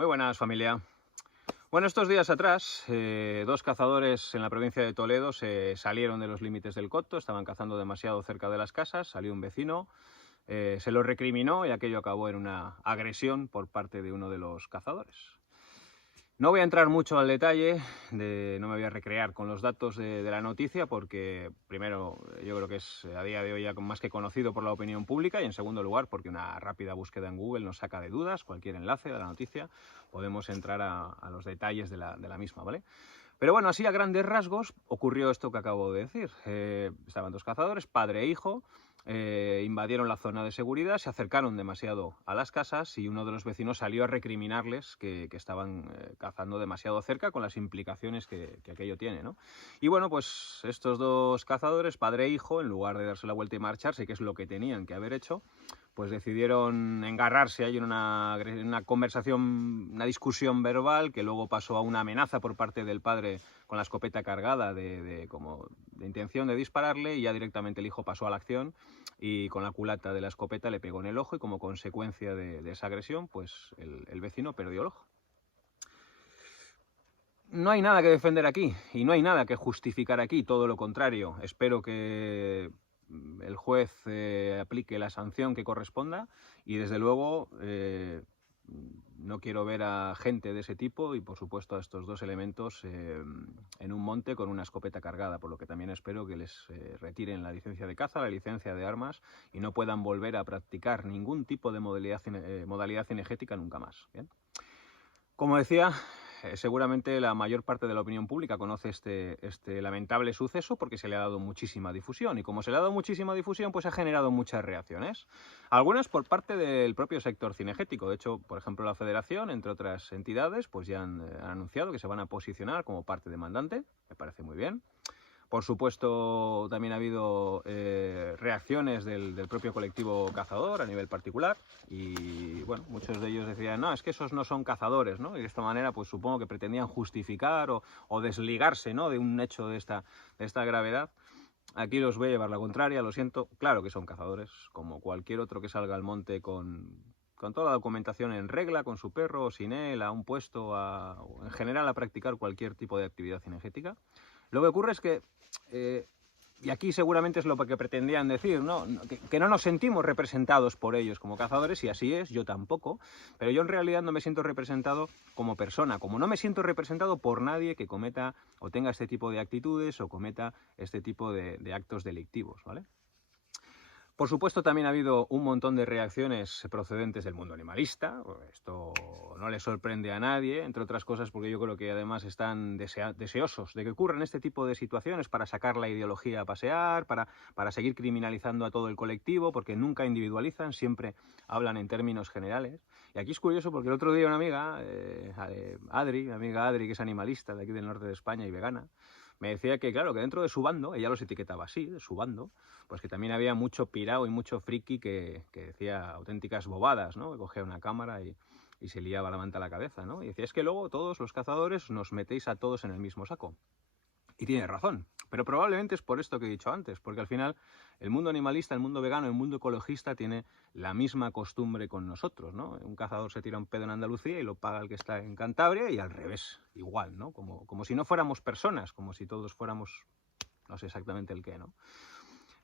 Muy buenas, familia. Bueno, estos días atrás, dos cazadores en la provincia de Toledo se salieron de los límites del coto, estaban cazando demasiado cerca de las casas, salió un vecino, se lo recriminó y aquello acabó en una agresión por parte de uno de los cazadores. No voy a entrar mucho al detalle, no me voy a recrear con los datos de la noticia porque, primero, yo creo que es a día de hoy ya más que conocido por la opinión pública y, en segundo lugar, porque una rápida búsqueda en Google nos saca de dudas cualquier enlace de la noticia, podemos entrar a los detalles de la misma, ¿vale? Pero bueno, así a grandes rasgos ocurrió esto que acabo de decir. Estaban dos cazadores, padre e hijo, invadieron la zona de seguridad, se acercaron demasiado a las casas y uno de los vecinos salió a recriminarles que estaban cazando demasiado cerca, con las implicaciones que aquello tiene, ¿no? Y bueno, pues estos dos cazadores, padre e hijo, en lugar de darse la vuelta y marcharse, que es lo que tenían que haber hecho, pues decidieron engarrarse ahí en una conversación, una discusión verbal que luego pasó a una amenaza por parte del padre con la escopeta cargada de intención de dispararle, y ya directamente el hijo pasó a la acción y con la culata de la escopeta le pegó en el ojo, y como consecuencia de esa agresión, pues el vecino perdió el ojo. No hay nada que defender aquí y no hay nada que justificar aquí, todo lo contrario. Espero que el juez aplique la sanción que corresponda y, desde luego, no quiero ver a gente de ese tipo y, por supuesto, a estos dos elementos en un monte con una escopeta cargada, por lo que también espero que les retiren la licencia de caza, la licencia de armas, y no puedan volver a practicar ningún tipo de modalidad cinegética nunca más. ¿Bien? Como decía, seguramente la mayor parte de la opinión pública conoce este lamentable suceso porque se le ha dado muchísima difusión, y como se le ha dado muchísima difusión, pues ha generado muchas reacciones, algunas por parte del propio sector cinegético. De hecho, por ejemplo, la Federación, entre otras entidades, pues ya han anunciado que se van a posicionar como parte demandante. Me parece muy bien. Por supuesto, también ha habido reacciones del propio colectivo cazador a nivel particular, y bueno, muchos de ellos decían, no, es que esos no son cazadores, ¿no? Y de esta manera, pues supongo que pretendían justificar o desligarse, ¿no?, de un hecho de esta gravedad. Aquí los voy a llevar la contraria, lo siento, claro que son cazadores, como cualquier otro que salga al monte con toda la documentación en regla, con su perro o sin él, a un puesto, o en general a practicar cualquier tipo de actividad cinegética. Lo que ocurre es que, y aquí seguramente es lo que pretendían decir, ¿no?, que no nos sentimos representados por ellos como cazadores, y así es, yo tampoco, pero yo en realidad no me siento representado como persona, como no me siento representado por nadie que cometa o tenga este tipo de actitudes o cometa este tipo de actos delictivos, ¿vale? Por supuesto, también ha habido un montón de reacciones procedentes del mundo animalista. Esto no le sorprende a nadie, entre otras cosas porque yo creo que además están deseosos de que ocurran este tipo de situaciones para sacar la ideología a pasear, para seguir criminalizando a todo el colectivo, porque nunca individualizan, siempre hablan en términos generales. Y aquí es curioso porque el otro día una amiga, mi amiga Adri, que es animalista de aquí del norte de España y vegana, me decía que, claro, que dentro de su bando, ella los etiquetaba así, de su bando, pues que también había mucho pirao y mucho friki que decía auténticas bobadas, ¿no? Que cogía una cámara y se liaba la manta a la cabeza, ¿no? Y decía, es que luego todos los cazadores nos metéis a todos en el mismo saco. Y tiene razón, pero probablemente es por esto que he dicho antes, porque al final el mundo animalista, el mundo vegano, el mundo ecologista tiene la misma costumbre con nosotros, ¿no? Un cazador se tira un pedo en Andalucía y lo paga el que está en Cantabria, y al revés, igual, ¿no? Como si no fuéramos personas, como si todos fuéramos, no sé exactamente el qué, ¿no?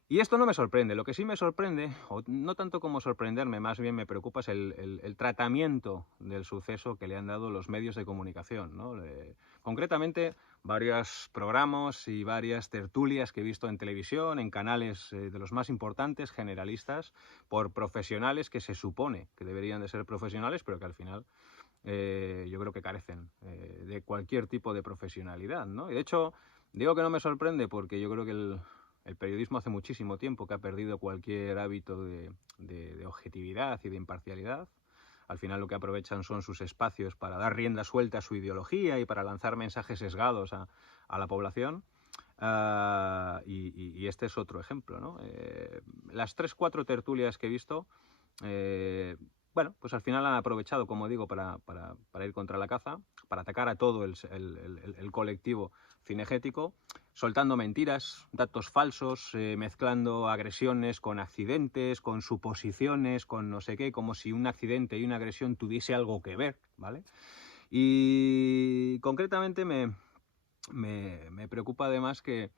Y esto no me sorprende. Lo que sí me sorprende, o no tanto como sorprenderme, más bien me preocupa, es el tratamiento del suceso que le han dado los medios de comunicación, ¿no? Concretamente, varios programas y varias tertulias que he visto en televisión, en canales de los más importantes, generalistas, por profesionales que se supone que deberían de ser profesionales, pero que al final yo creo que carecen de cualquier tipo de profesionalidad, ¿no? Y de hecho, digo que no me sorprende porque yo creo que el periodismo hace muchísimo tiempo que ha perdido cualquier hábito de objetividad y de imparcialidad. Al final lo que aprovechan son sus espacios para dar rienda suelta a su ideología y para lanzar mensajes sesgados a la población. Y este es otro ejemplo, ¿no? Las 3-4 tertulias que he visto, bueno, pues al final han aprovechado, como digo, para ir contra la caza, para atacar a todo el colectivo cinegético, soltando mentiras, datos falsos, mezclando agresiones con accidentes, con suposiciones, con no sé qué, como si un accidente y una agresión tuviese algo que ver, ¿vale? Y concretamente me preocupa además que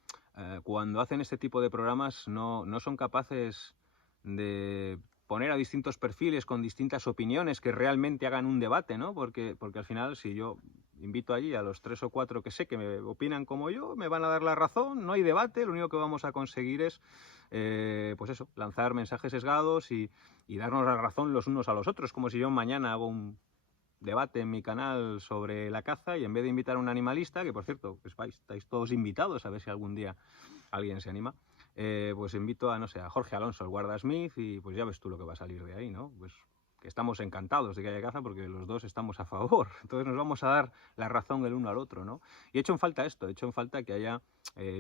cuando hacen este tipo de programas no son capaces de poner a distintos perfiles con distintas opiniones que realmente hagan un debate, ¿no? Porque al final, si yo invito allí a los 3 o 4 que sé que me opinan como yo, me van a dar la razón, no hay debate, lo único que vamos a conseguir es, pues eso, lanzar mensajes sesgados y darnos la razón los unos a los otros, como si yo mañana hago un debate en mi canal sobre la caza y en vez de invitar a un animalista, que por cierto, pues estáis todos invitados a ver si algún día alguien se anima, pues invito a, no sé, a Jorge Alonso, el guarda Smith, y pues ya ves tú lo que va a salir de ahí, ¿no? Pues que estamos encantados de que haya caza porque los dos estamos a favor. Entonces nos vamos a dar la razón el uno al otro, ¿no? Y he hecho en falta esto, he hecho en falta que haya,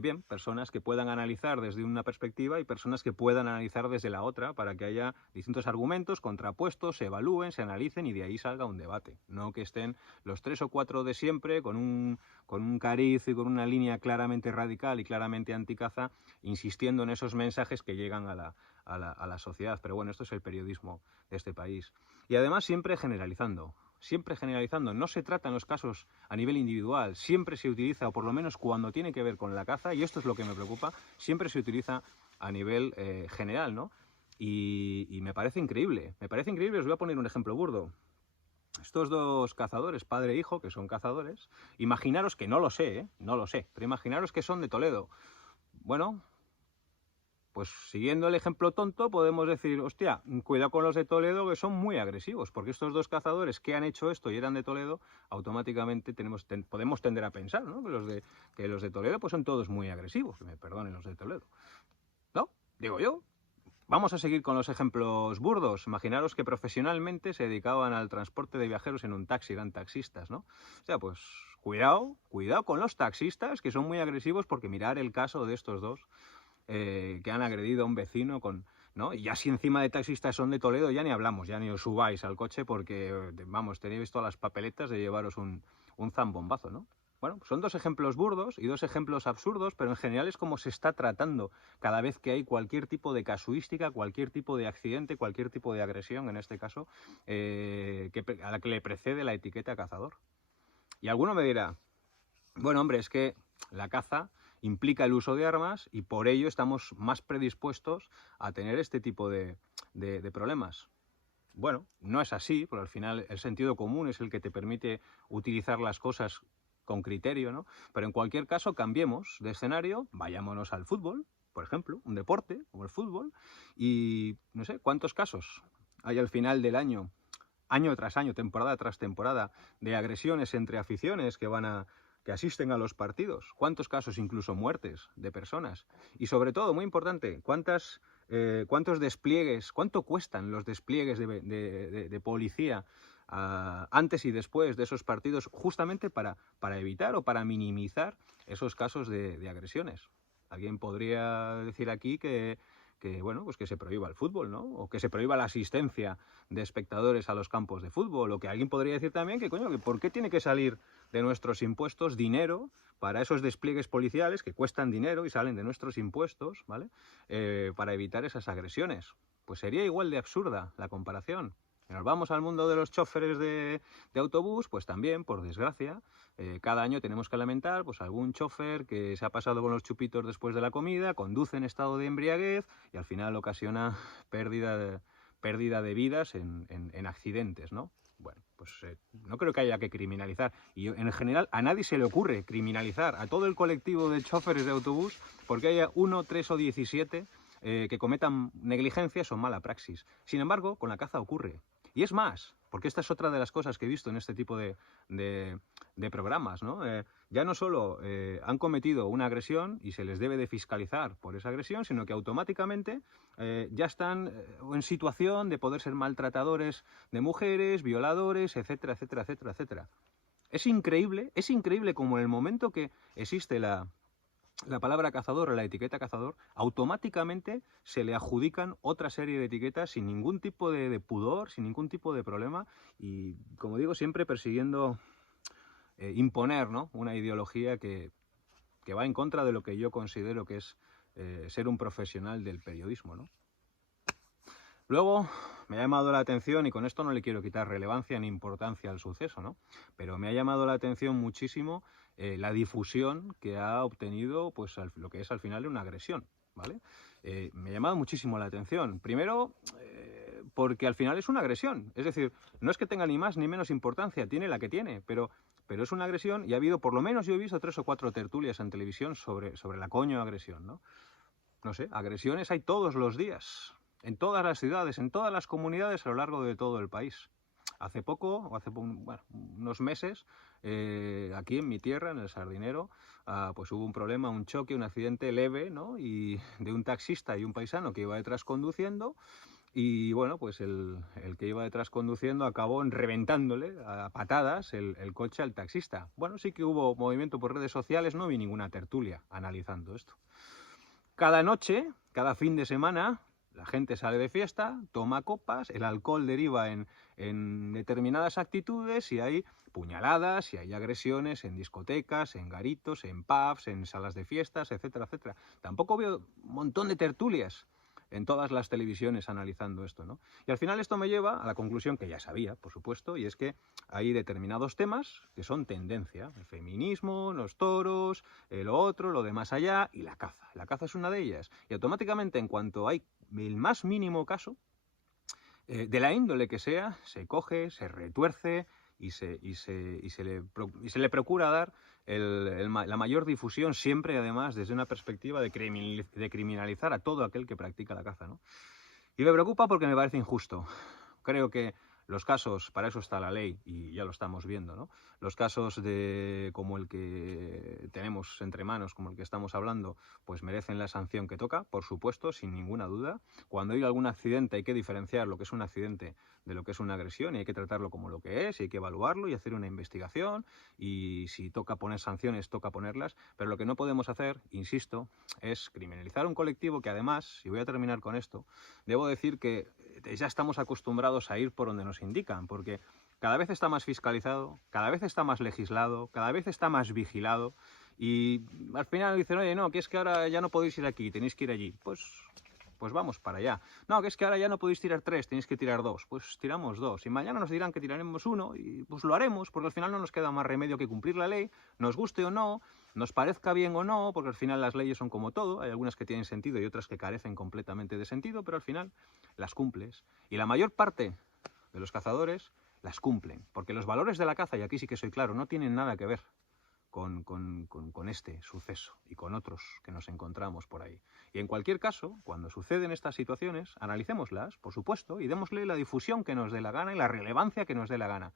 bien, personas que puedan analizar desde una perspectiva y personas que puedan analizar desde la otra para que haya distintos argumentos contrapuestos, se evalúen, se analicen y de ahí salga un debate. No que estén los 3 o 4 de siempre con un cariz y con una línea claramente radical y claramente anticaza, insistiendo en esos mensajes que llegan a la sociedad. Pero bueno, esto es el periodismo de este país. Y además siempre generalizando. No se trata en los casos a nivel individual, siempre se utiliza, o por lo menos cuando tiene que ver con la caza, y esto es lo que me preocupa, siempre se utiliza a nivel general, ¿no? Y me parece increíble, os voy a poner un ejemplo burdo. Estos dos cazadores, padre e hijo, que son cazadores, imaginaros que no lo sé, pero imaginaros que son de Toledo. Bueno, pues siguiendo el ejemplo tonto podemos decir, hostia, cuidado con los de Toledo que son muy agresivos, porque estos dos cazadores que han hecho esto y eran de Toledo, automáticamente podemos tender a pensar, ¿no? que los de Toledo pues son todos muy agresivos, que me perdonen los de Toledo. ¿No? Digo yo. Vamos a seguir con los ejemplos burdos. Imaginaros que profesionalmente se dedicaban al transporte de viajeros en un taxi, eran taxistas, ¿no? O sea, pues cuidado con los taxistas que son muy agresivos, porque mirar el caso de estos dos que han agredido a un vecino ¿no? Y ya si encima de taxistas son de Toledo, ya ni hablamos, ya ni os subáis al coche porque, vamos, tenéis todas las papeletas de llevaros un zambombazo, ¿no? Bueno, son dos ejemplos burdos y dos ejemplos absurdos, pero en general es como se está tratando cada vez que hay cualquier tipo de casuística, cualquier tipo de accidente, cualquier tipo de agresión, en este caso, a la que le precede la etiqueta cazador. Y alguno me dirá, bueno, hombre, es que la caza implica el uso de armas y por ello estamos más predispuestos a tener este tipo de problemas. Bueno, no es así, porque al final el sentido común es el que te permite utilizar las cosas con criterio, ¿no? Pero en cualquier caso, cambiemos de escenario, vayámonos al fútbol, por ejemplo, un deporte como el fútbol, y no sé, ¿cuántos casos hay al final del año tras año, temporada tras temporada, de agresiones entre aficiones que asisten a los partidos? ¿Cuántos casos, incluso muertes de personas? Y sobre todo, muy importante, ¿cuántos despliegues, cuánto cuestan los despliegues de policía antes y después de esos partidos, justamente para evitar o para minimizar esos casos de agresiones? Alguien podría decir aquí bueno, pues que se prohíba el fútbol, ¿no? O que se prohíba la asistencia de espectadores a los campos de fútbol, o que alguien podría decir también que, coño, que ¿por qué tiene que salir de nuestros impuestos dinero para esos despliegues policiales que cuestan dinero y salen de nuestros impuestos, ¿vale? Para evitar esas agresiones? Pues sería igual de absurda la comparación. Si nos vamos al mundo de los choferes de autobús, pues también, por desgracia, cada año tenemos que lamentar pues algún chofer que se ha pasado con los chupitos después de la comida, conduce en estado de embriaguez y al final ocasiona pérdida de vidas en accidentes, ¿no? Bueno, pues no creo que haya que criminalizar. Y en general a nadie se le ocurre criminalizar a todo el colectivo de choferes de autobús porque haya 1, 3 o 17 que cometan negligencias o mala praxis. Sin embargo, con la caza ocurre. Y es más, porque esta es otra de las cosas que he visto en este tipo de programas, ¿no? Ya no solo han cometido una agresión y se les debe de fiscalizar por esa agresión, sino que automáticamente ya están en situación de poder ser maltratadores de mujeres, violadores, etcétera, etcétera, etcétera, etcétera. Es increíble como en el momento que existe la la palabra cazador o la etiqueta cazador, automáticamente se le adjudican otra serie de etiquetas sin ningún tipo de pudor, sin ningún tipo de problema y, como digo, siempre persiguiendo imponer, ¿no?, una ideología que va en contra de lo que yo considero que es ser un profesional del periodismo, ¿no? Luego me ha llamado la atención, y con esto no le quiero quitar relevancia ni importancia al suceso, ¿no?, pero me ha llamado la atención muchísimo la difusión que ha obtenido, pues, lo que es al final una agresión, ¿vale? Me ha llamado muchísimo la atención. Primero, porque al final es una agresión. Es decir, no es que tenga ni más ni menos importancia, tiene la que tiene, pero es una agresión y ha habido, por lo menos yo he visto 3 o 4 tertulias en televisión sobre la coño agresión, ¿no? No sé, agresiones hay todos los días, en todas las ciudades, en todas las comunidades a lo largo de todo el país. Hace poco, bueno, unos meses, aquí en mi tierra, en el Sardinero, pues hubo un problema, un choque, un accidente leve, ¿no?, y de un taxista y un paisano que iba detrás conduciendo, y bueno, pues el que iba detrás conduciendo acabó reventándole a patadas el coche al taxista. Bueno, sí que hubo movimiento por redes sociales, no vi ninguna tertulia analizando esto. Cada noche, cada fin de semana, la gente sale de fiesta, toma copas, el alcohol deriva en determinadas actitudes y hay puñaladas y hay agresiones en discotecas, en garitos, en pubs, en salas de fiestas, etcétera, etcétera. Tampoco veo un montón de tertulias en todas las televisiones analizando esto, ¿no? Y al final esto me lleva a la conclusión que ya sabía, por supuesto, y es que hay determinados temas que son tendencia. El feminismo, los toros, lo otro, lo de más allá y la caza. La caza es una de ellas. Y automáticamente, en cuanto hay el más mínimo caso, de la índole que sea, se coge, se retuerce y se le procura dar la mayor difusión, siempre además desde una perspectiva de criminalizar a todo aquel que practica la caza, ¿no? Y me preocupa porque me parece injusto. Creo que los casos, para eso está la ley y ya lo estamos viendo, ¿no? Los casos como el que tenemos entre manos, como el que estamos hablando, pues merecen la sanción que toca, por supuesto, sin ninguna duda. Cuando hay algún accidente hay que diferenciar lo que es un accidente de lo que es una agresión y hay que tratarlo como lo que es y hay que evaluarlo y hacer una investigación y si toca poner sanciones, toca ponerlas, pero lo que no podemos hacer, insisto, es criminalizar un colectivo que además, y voy a terminar con esto, debo decir que ya estamos acostumbrados a ir por donde nos indican, porque cada vez está más fiscalizado, cada vez está más legislado, cada vez está más vigilado y al final dicen, oye, no, que es que ahora ya no podéis ir aquí, tenéis que ir allí. Pues vamos para allá. No, que es que ahora ya no podéis tirar 3, tenéis que tirar 2. Pues tiramos 2. Y mañana nos dirán que tiraremos 1 y pues lo haremos, porque al final no nos queda más remedio que cumplir la ley, nos guste o no, nos parezca bien o no, porque al final las leyes son como todo, hay algunas que tienen sentido y otras que carecen completamente de sentido, pero al final las cumples. Y la mayor parte de los cazadores las cumplen, porque los valores de la caza, y aquí sí que soy claro, no tienen nada que ver con este suceso y con otros que nos encontramos por ahí. Y en cualquier caso, cuando suceden estas situaciones, analicémoslas, por supuesto, y démosle la difusión que nos dé la gana y la relevancia que nos dé la gana.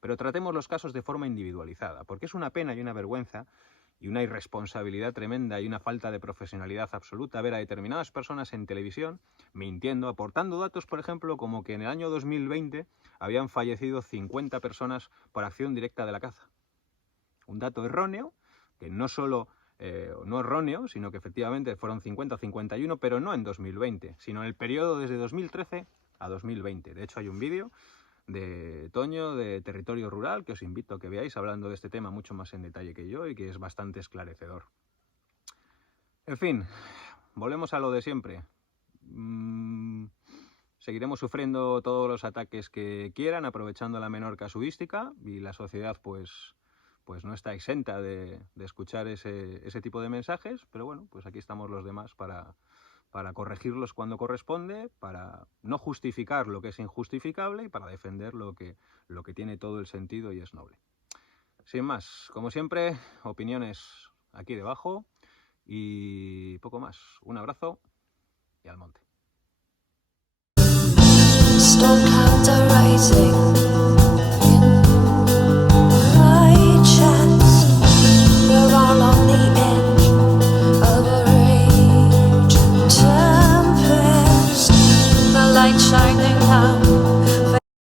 Pero tratemos los casos de forma individualizada, porque es una pena y una vergüenza y una irresponsabilidad tremenda y una falta de profesionalidad absoluta ver a determinadas personas en televisión mintiendo, aportando datos, por ejemplo, como que en el año 2020 habían fallecido 50 personas por acción directa de la caza. Un dato erróneo, que no solo no erróneo, sino que efectivamente fueron 50 o 51, pero no en 2020, sino en el periodo desde 2013 a 2020. De hecho, hay un vídeo de Toño, de Territorio Rural, que os invito a que veáis hablando de este tema mucho más en detalle que yo y que es bastante esclarecedor. En fin, volvemos a lo de siempre. Seguiremos sufriendo todos los ataques que quieran, aprovechando la menor casuística y la sociedad pues no está exenta de escuchar ese tipo de mensajes, pero bueno, pues aquí estamos los demás para corregirlos cuando corresponde, para no justificar lo que es injustificable y para defender lo que tiene todo el sentido y es noble. Sin más, como siempre, opiniones aquí debajo y poco más. Un abrazo y al monte.